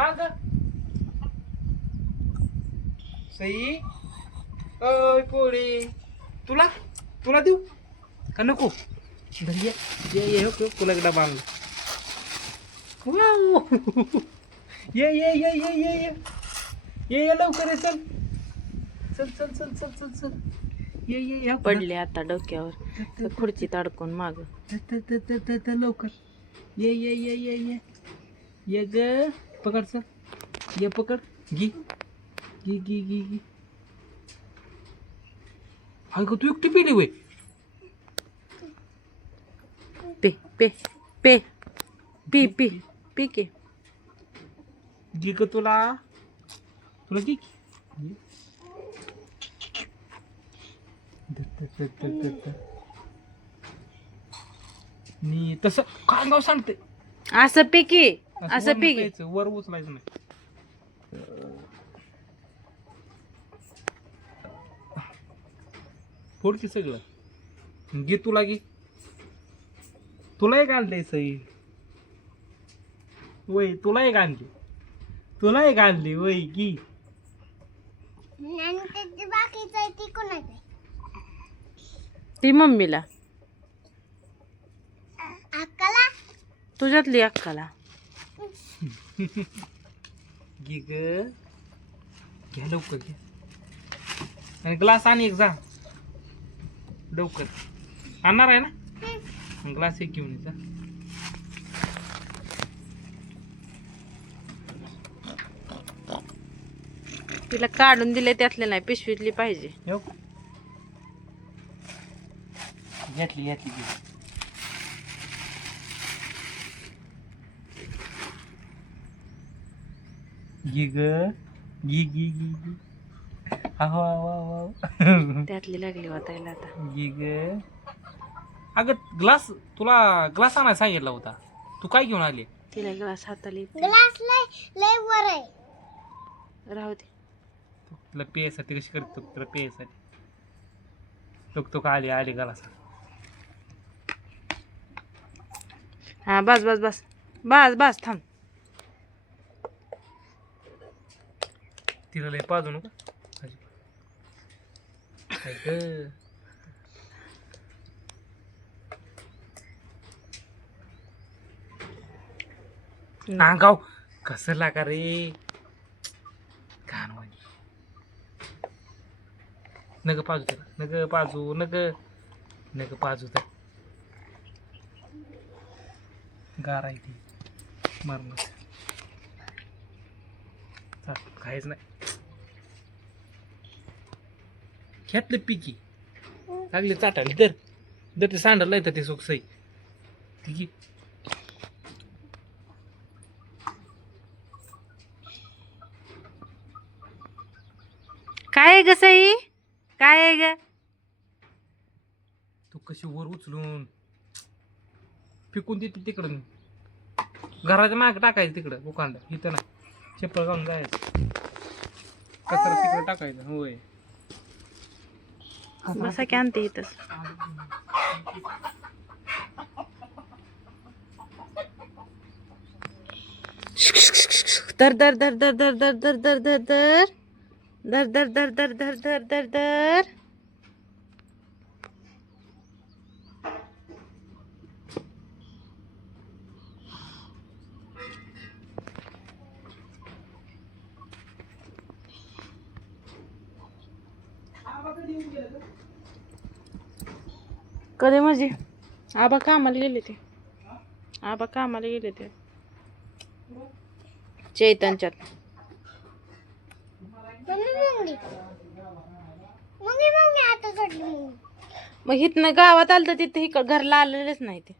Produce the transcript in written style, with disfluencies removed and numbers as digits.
का ग सई अय पोळी तुला तुला देऊ का नको धर ये ये ये हो तुला एकदा बांध ये ये ये ये ये ये ये ये लवकर ये चल चल चल चल चल चल चल ये ये ये पडले आता डोक्यावर खुर्चीत अडकून माग लवकर ये ये ये ये ये ये ग पकड सर ये पकड गी गी गी गी गी हाय का तू एकटी पिली वय पे पे पे पी पी पी के गी का तुला तुला गी नी तसं काय गाव सांगते असं पी की असं पी की वर उचलायचं नाही फोड की सगळं घे तुला घे तुला एक आणलंय सई वय तुला एक आणली तुला एक आणली वय की ती मम्मीला तुझ्यातली अक्काला घे ग घ्या लवकर घ्या आणि ग्लास आणि एक जा लवकर आणणार आहे ना ग्लास एक घेऊन ये जा तिला काढून दिले त्यातले नाही पिशवीतली पाहिजे येऊ घेतली घेतली घे घे ग घे घे घे घे आहो आहो आहो त्यातली लागली वाटायला आता घे ग अगं ग्लास तुला ग्लास आणायला सांगितला होता तू काय घेऊन आली तिला ग्लास हाताला राहू दे तुला पेयसाठी कशी करतो तुला पेयसाठी तुक तुक आली आली ग्लास हा बस बस बस बस बस थांब तिला लय पाजू नका काय ग नागाव कसं लागा रे घाण वाणी नग पाजू त्याला नग पाजू नग नग पाजू त्या गार आहे ती मरण काहीच नाही घेतलं पिकी लागले चाटायला दर दर ते सांडलं येतं ते सुख सई ठीक काय ग सई काय ग तू कशी वर उचलून फेकून देते तिकडं घराच्या मागे टाकायचं तिकडं दुकानला इथं ना चप्पल घालून जायचं कचरा तिकडं टाकायचं होय बसा की आणते इथंच दर दर दर दर दर दर दर दर दर दर दर दर दर दर दर दर दर कधी म्हणजे आबा कामाला गेले ते आबा कामाला गेले ते चैतनच्यात मग इथनं गावात आलं तर तिथे घरला आलेलेच नाही ते